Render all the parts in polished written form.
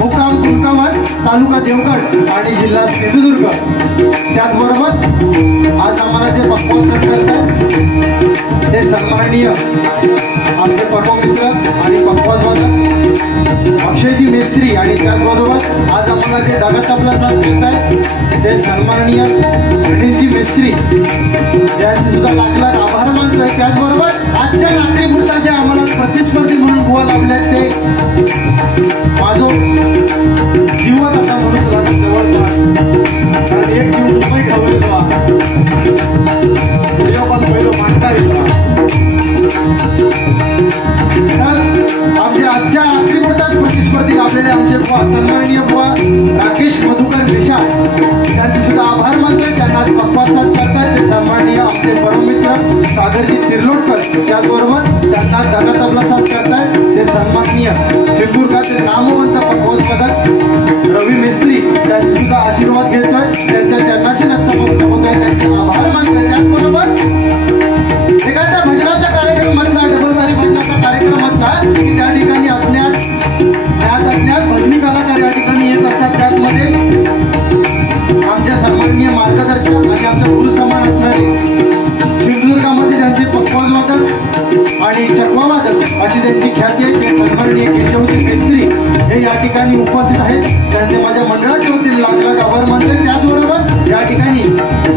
मुक्काम तालुका देवगड आणि जिल्हा सिंधुदुर्ग. त्याचबरोबर आज आम्हाला जे पक्वासन करतात ते सन्माननीय आमचे परममित्र आणि पक्वाजवादक अक्षयजी मेस्त्री आणि त्याचबरोबर आज आम्हाला जे डगा तबला साथ देत आहेत ते सन्माननीय अनिलजी मेस्त्री यांचे सुद्धा लाख लाख आभार मानतोय. त्याचबरोबर आजच्या रात्रीपुरता जे आम्हाला प्रतिस्पर्धी म्हणून बुवा लागले ते माझो जीवन आता म्हणून तुला जवळपास कारण एक जीव मुंबई घावले पण पहिलं मानता येईल. आमचे आजच्या रात्रीपुरताच प्रतिस्पर्धी लाभलेले आमचे बुवा सन्माननीय बुवा राकेश मधुकर निशाळ त्यांचे सुद्धा आभार मानतोय. त्यांना आज पक्वासाद करतायत ते सन्माननीय आमचे परममित्र सागरजी तिर्लोटकर. त्याचबरोबर त्यांना डगा तबला साथ करतायत ते सन्माननीय सिंधुदुर्गाचे नामवंत पक्वाजवादक रवी मेस्त्री. त्यांचे सुद्धा आशीर्वाद घेतोय. त्यांच्या चरणाशी नतमस्तक होतोय. त्यांचे आभार मानतोय. त्याचबरोबर एखाद्या भजनाच्या कार्यक्रमातला डबलबारी भजनाचा कार्यक्रम असला की त्या ठिकाणी अज्ञात भजनी कलाकार या ठिकाणी येत असतात. त्यामध्ये आमचे सन्माननीय मार्गदर्शक आणि आमच्या गुरु समान असणारे सिंधुदुर्गामध्ये त्यांचे पक्वाजवादक आणि चकवावादक अशी त्यांची ख्याती आहे. ते सन्माननीय केशवजी मेस्त्री हे या ठिकाणी उपस्थित आहेत. त्यांचे माझ्या मंडळाच्या वतीने लाख लाख आभार मानते. त्याचबरोबर या ठिकाणी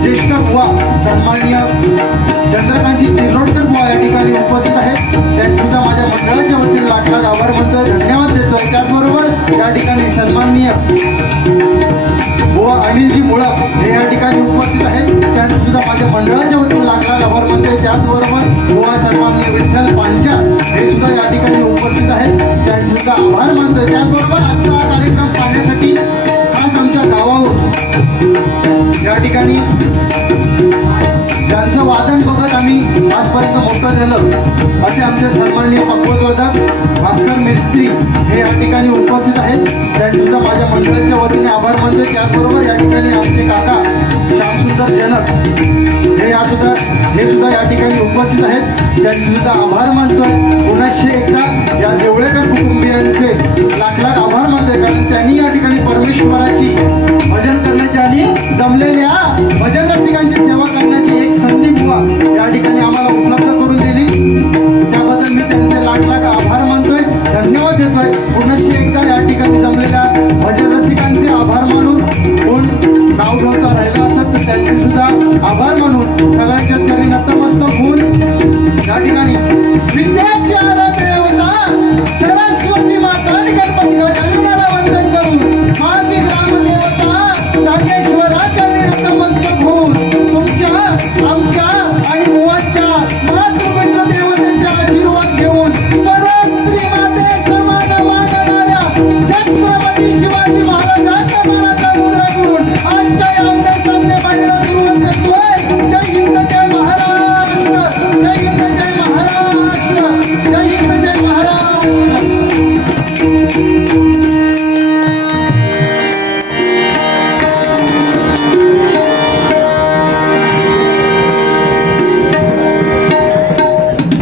ज्येष्ठ बुवा सन्माननीय चंद्रकांतजी तिर्लोटकर बुवा या ठिकाणी उपस्थित आहेत. त्यांचे सुद्धा माझ्या मंडळाच्या वतीने लाख लाख आभार मानतोय, धन्यवाद देतोय. त्याचबरोबर या ठिकाणी सन्माननीय बुवा अनिलजी मुळक हे या ठिकाणी उपस्थित आहेत. त्यांचे सुद्धा माझ्या मंडळाच्या वतीने लाख लाख आभार मानतोय. त्याचबरोबर बुवा सन्माननीय विठ्ठल पांचा हे सुद्धा या ठिकाणी उपस्थित आहेत. त्यांचे सुद्धा आभार मानतोय. त्याचबरोबर आजचा हा कार्यक्रम पाहण्यासाठी खास आमच्या गावावरून या ठिकाणी ज्यांचं वादन बघत आम्ही आजपर्यंत मोठं झालं असे आमचे सन्माननीय पक्वाजवादक भास्कर मेस्त्री हे या ठिकाणी उपस्थित आहेत. त्यांचे सुद्धा माझ्या मंडळाच्या वतीने आभार मानतोय. त्याचबरोबर या ठिकाणी आमचे काका श्यामसुंदर जनक हे सुद्धा या ठिकाणी उपस्थित आहेत. त्यांचे सुद्धा आभार मानतोय. पुनश्च एकदा या देवळेकर कुटुंबियांचे लाख लाख आभार मानतोय कारण त्यांनी या ठिकाणी परमेश्वराची भजन करण्याची आणि जमलेल्या भजन रसिकांची सेवा करण्याची एक संधी बुवा या ठिकाणी आम्हाला उपलब्ध करून दिली. त्याबद्दल मी त्यांचे लाख लाख आभार मानतोय, धन्यवाद देतोय. पुनश्च एकदा या ठिकाणी जमलेल्या भजन रसिकांचे आभार मानून कोण नाव ठेवता राहिलं असत तर त्यांचे सुद्धा आभार मानून सगळ्यांच्या चरणी नतमस्तक होऊन या ठिकाणी विद्याच्या देवता सरस्वती माता आणि गणपतीला जन्माला वंदन करून माझी ग्रामदेवता नागेश्वराच्या नतमस्तक होऊन तुमच्या आमच्या आणि मुवांच्या मातृमित्र देवतेचे आशीर्वाद घेऊन परस्त्री माते समान मानणाऱ्या छत्रपती शिवाजी महाराजांच्या मनाचा मुद्रा करून आजच्या या अंतरसंधेबाईला सुरुवात करतोय. जय हिंद जय महाराष्ट्र, जय हिंद जय महाराष्ट्र, जय हिंद जय महाराष्ट्र.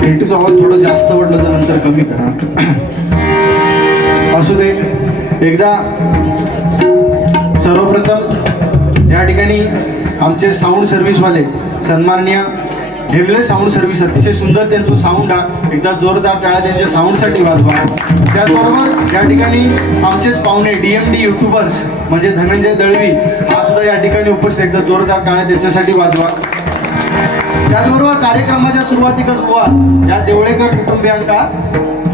भेटीचा आवाज थोडं जास्त वाटलं तर नंतर कमी करा. असू दे. एकदा सर्वप्रथम या ठिकाणी आमचे साऊंड सर्व्हिसवाले सन्माननीय ढेमले साऊंड सर्व्हिस अतिशय सुंदर त्यांचं साऊंड आहे. एकदा जोरदार टाळ्या त्यांच्या साऊंडसाठी वाजवा. त्याचबरोबर या ठिकाणी आमचेच पाहुणे DMD युट्यूबर्स म्हणजे धनंजय दळवी हा सुद्धा या ठिकाणी उपस्थित. एकदा जोरदार टाळ्या त्याच्यासाठी वाजवा. त्याचबरोबर कार्यक्रमाच्या सुरुवातीकच बुवा या देवळेकर कुटुंबियांका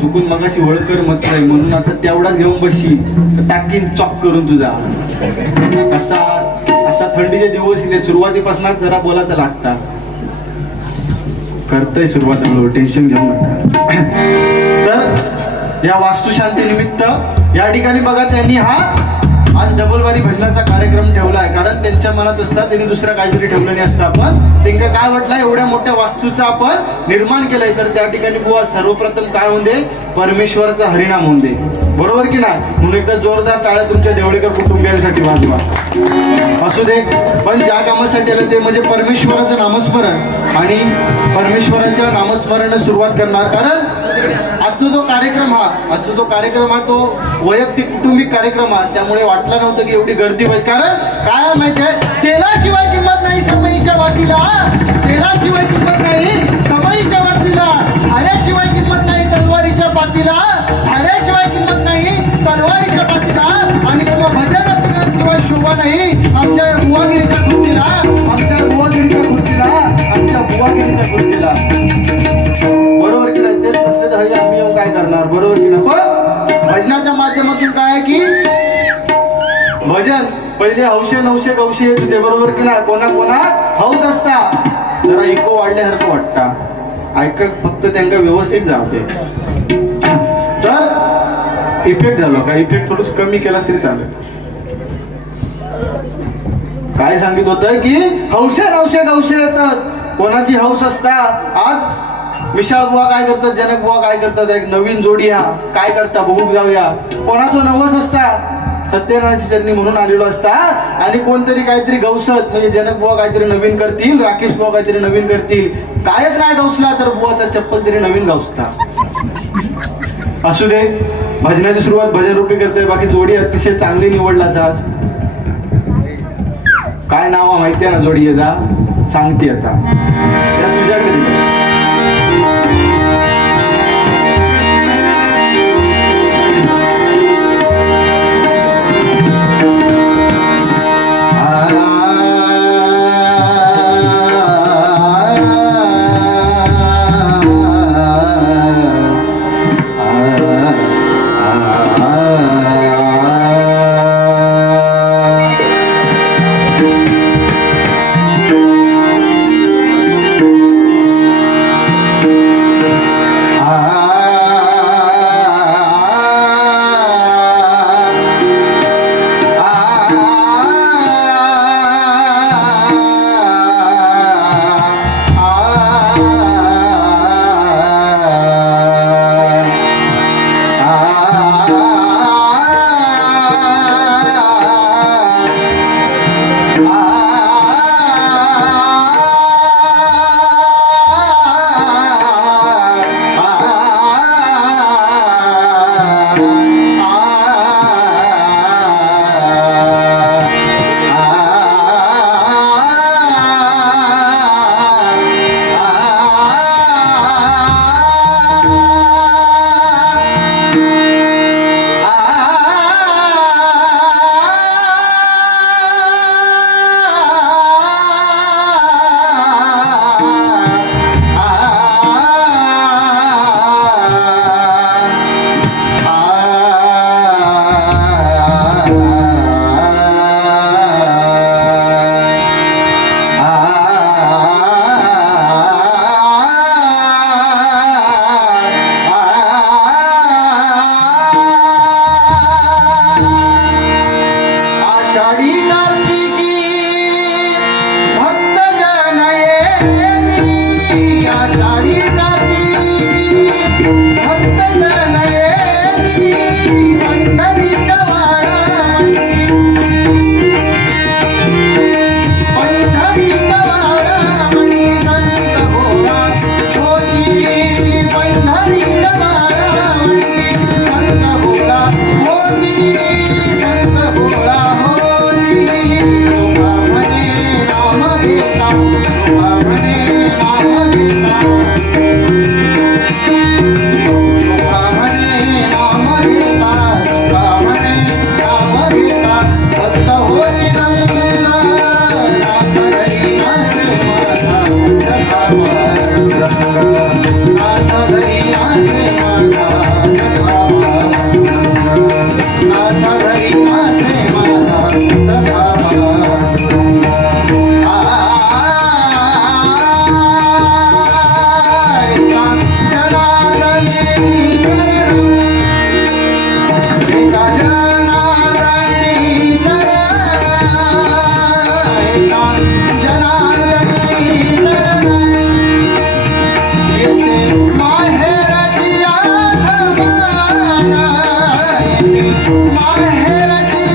चुकून मगाशी वळकर मत नाही म्हणून आता तेवढाच घेऊन बसशी तर टाकीन चॉक करून तुझा कसा. आता थंडीचे दिवस इथे सुरुवातीपासूनच जरा बोलायचं लागता करतय सुरुवात टेन्शन घेऊ नका. तर या वास्तुशांती निमित्त या ठिकाणी बघा त्यांनी हा आज डबलबारी भजनाचा कार्यक्रम ठेवला आहे कारण त्यांच्या मनात असतात त्यांनी दुसरं काहीतरी ठेवलं नाही असतं. आपण त्यांना काय वाटलं एवढ्या मोठ्या वास्तूचं आपण निर्माण केलंय तर त्या ठिकाणी बुवा सर्वप्रथम काय होऊन दे परमेश्वराचा हरिनाम होऊन दे. बरोबर की नाही. म्हणून एकदा जोरदार टाळ्या तुमच्या देवळेकर कुटुंबियांसाठी वाजवा. असू दे. पण ज्या कामासाठी आलं ते म्हणजे परमेश्वराचं नामस्मरण आणि परमेश्वराच्या नामस्मरणाने सुरुवात करणार. कारण आजचा जो कार्यक्रम हा तो वैयक्तिक कुटुंबिक कार्यक्रम आहे, त्यामुळे वाटलं नव्हतं की एवढी गर्दी होईल. कारण काय माहिती आहे, तेलाशिवाय किंमत नाही समईच्या वातीला, तेलाशिवाय किंमत नाही समईच्या वातीला, हाऱ्याशिवाय किंमत नाही तलवारीच्या पातीला, हाऱ्याशिवाय किंमत नाही तलवारीच्या पातीला. आणि तेव्हा भजन शिवाय शोभा नाही आमच्या बुवागिरीच्या खुर्चीला, आमच्या बुवागिरीच्या खुर्चीला, आमच्या बुवागिरीच्या खुर्चीला. बरोबर की नाही? तेच नसले तर हे आम्ही येऊन काय करणार? बरोबर की नाही? पण भजनाच्या माध्यमातून काय आहे की भजन पहिले हौशे नवशे गवशे येत होते. बरोबर की नाही? कोणात हौस असता जरा इको वाढल्यासारखं वाटतं, ऐकत फक्त त्यांना व्यवस्थित जाते. तर इफेक्ट झाला का? इफेक्ट थोडंसं कमी केला तरी चालेल. काय सांगित होतं की हौशे नवशे गवशे येतात. कोणाची हौस असता? आज विशाल बुवा काय करतात, जनक बुवा काय करतात, एक नवीन जोडी हा काय करता बघूक जाऊया. कोणाचा नवस असता, सत्यनारायणची चरणी म्हणून आलेलो असता. आणि कोणतरी काहीतरी गवसत म्हणजे जनक बुवा काहीतरी नवीन करतील, राकेश बुवा काहीतरी नवीन करतील. कायच नाही गवसला तर बुवाचा चप्पल तरी नवीन गवसता. असू दे, भजनाची सुरुवात भजन रूपी करतोय. बाकी जोडी अतिशय चांगली निवडला आज. काय नाव माहिती आहे ना जोडी? येता सांगते आता त्या तुझ्याकडे. माहेरची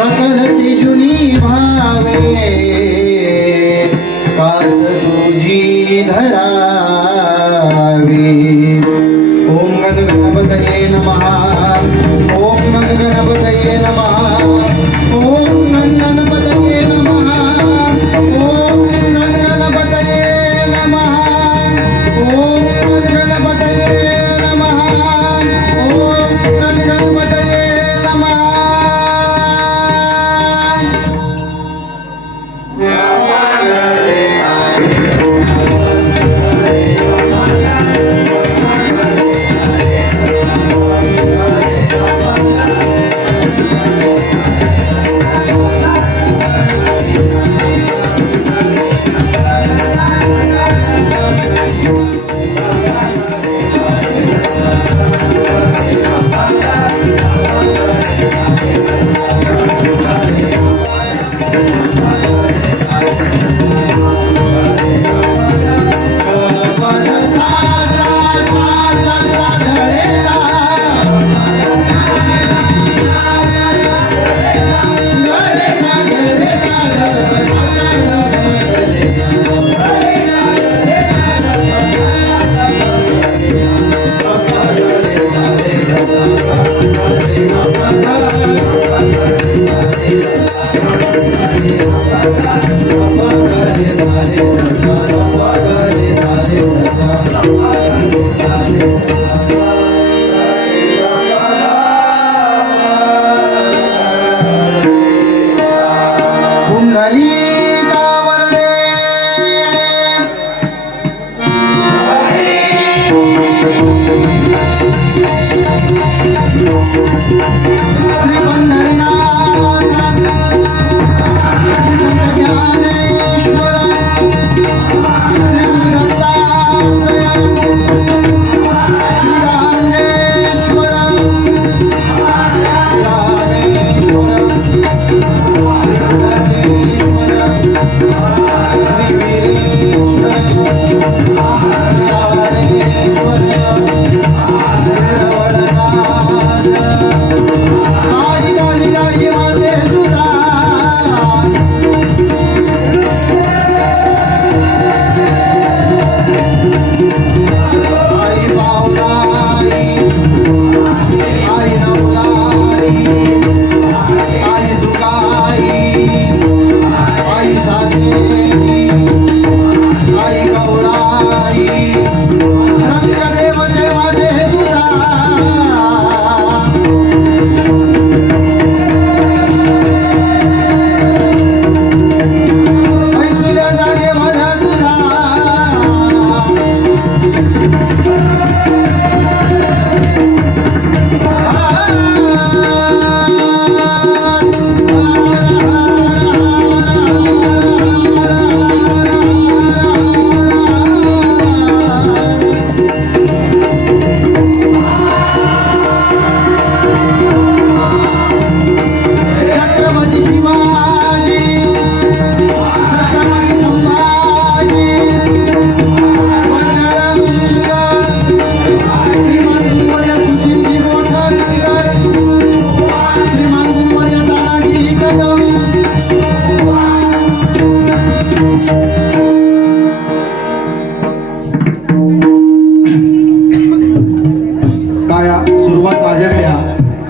सकल तेजुनी भावे कास तुझी धरावी. ओम गण गणपतये नमः. ओम गण गणपतये नमः. ओम गण गणपतये नमः. ओम गण गणपतये नमः. ओम गण गणपतये नमः. ओम गण गणपतये नमः.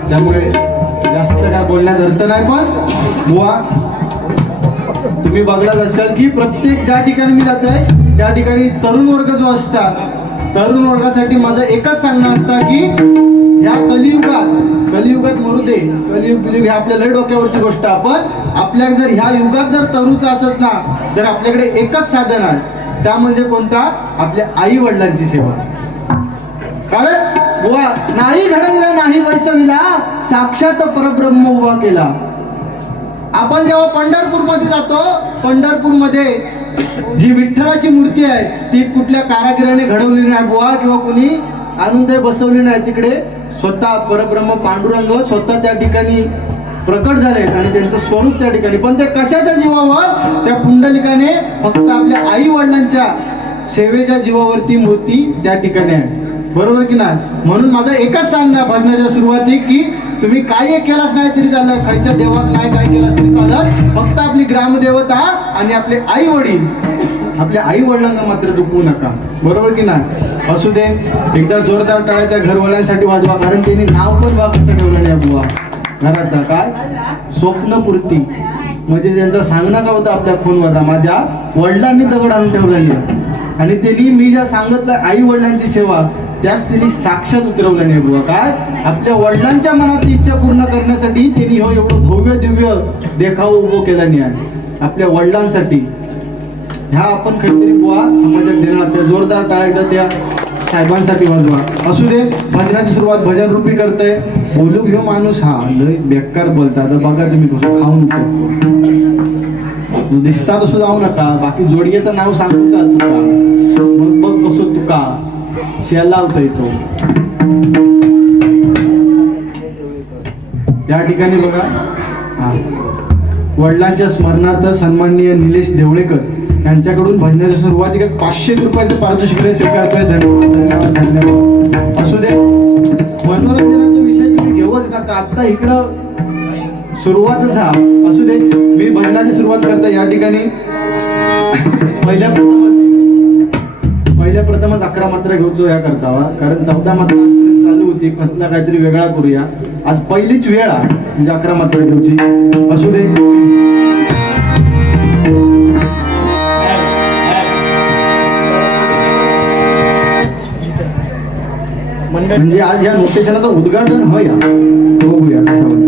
त्यामुळे जास्त काय बोलण्यात अर्थ नाही. पण बुवा तुम्ही बघलाच असाल की प्रत्येक ज्या ठिकाणी मी जात आहे त्या ठिकाणी तरुण वर्ग जो असतात, तरुण वर्गासाठी माझं एकच सांगणं असतं की ह्या कलियुगात मरू दे, कलियुग हे आपल्या लय डोक्यावरची गोष्ट. आपण आपल्या जर ह्या युगात जर तरुच असत ना, तर आपल्याकडे एकच साधन आहे, त्या म्हणजे कोणता? आपल्या आई वडिलांची सेवा. कारण बुवा नाही घडवला नाही वैसविला, साक्षात परब्रह्म उभा केला. आपण जेव्हा पंढरपूर मध्ये जातो, पंढरपूर मध्ये जी विठ्ठलाची मूर्ती आहे ती कुठल्या कारागिराने घडवली नाही बुवा, किंवा कुणी आणून ते बसवली नाही. तिकडे स्वतः परब्रह्म पांडुरंग स्वतः त्या ठिकाणी प्रकट झाले आणि त्यांचं स्वरूप त्या ठिकाणी. पण ते कशाच्या जीवावर? त्या पुंडलिकाने फक्त आपल्या आई वडिलांच्या सेवेच्या जीवावरती मूर्ती त्या ठिकाणी आहे. बरोबर की नाही? म्हणून माझं एकच सांगणं भजनाच्या सुरुवाती की तुम्ही काही केलंच नाही तरी चाललं, खायच्या देवात नाही काय केलंच तरी चालत, फक्त आपली ग्रामदेवता आणि आपले आई वडील, आपल्या आई वडिलांना मात्र दुखवू नका, बरोबर की नाही? असू दे, एकदा जोरदार टाळ्या त्या घरवाल्यांसाठी वाजवा, कारण त्यांनी नाव पण बा कसं ठेवलं नाही बुवा घराचा, काय स्वप्नपूर्ती, म्हणजे त्यांचं सांगणं का होतं आपल्या फोनवर, माझ्या वडिलांनी दगड आणून ठेवला नाही, आणि त्यांनी मी ज्या सांगितलं आई वडिलांची सेवा त्याच त्यांनी साक्षात उतरवलं नाही बुवा, काय आपल्या वडिलांच्या मनातली इच्छा पूर्ण करण्यासाठी त्यांनी हो एवढं भव्य दिव्य देखावा उभं केला नाही आहे आपल्या वडिलांसाठी. ह्या आपण काहीतरी बुवा समाजात देणार, त्या जोरदार टाळ्या एकदा त्या साहेबांसाठी वाजवा. असू दे, भजनाची सुरुवात भजन रूपी करतंय, बोलू घेऊ माणूस हा लय बेकार बोलता, आता बघा तुम्ही कसं खाऊ नको, दिसता तसं जाऊ नका, बाकी जोडीचं नाव सांगू चाल तुका, मग बघ कसं तुका शेल लावता येतो. या ठिकाणी बघा, हा वडिलांच्या स्मरणार्थ सन्माननीय निलेश देवळेकर यांच्याकडून भजनाची सुरुवातीला 500 रुपयाचं पारितोषिक स्वीकारतोय. धन्यवाद धन्यवाद. असू दे, मनोरंजनाचा विषय तुम्ही घेऊच नका, आता इकडं सुरुवातच हा. असू दे, मी भजनाची सुरुवात करता. या ठिकाणी पहिल्या प्रथमच 11 मात्रा घेऊचो या करतावा, कारण 14 मात्रा चालू होती, कसला काहीतरी वेगळा करूया. आज पहिलीच वेळ आहे म्हणजे 11 मात्रा घेऊची. असू दे, म्हणजे आज या नोटेशनचं उद्घाटन होया, बघूया कसं होतं.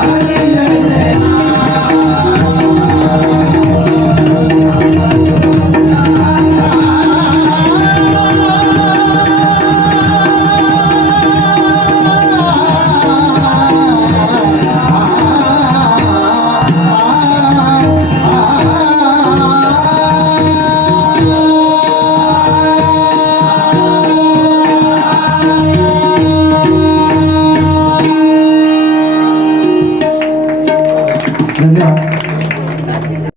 आरती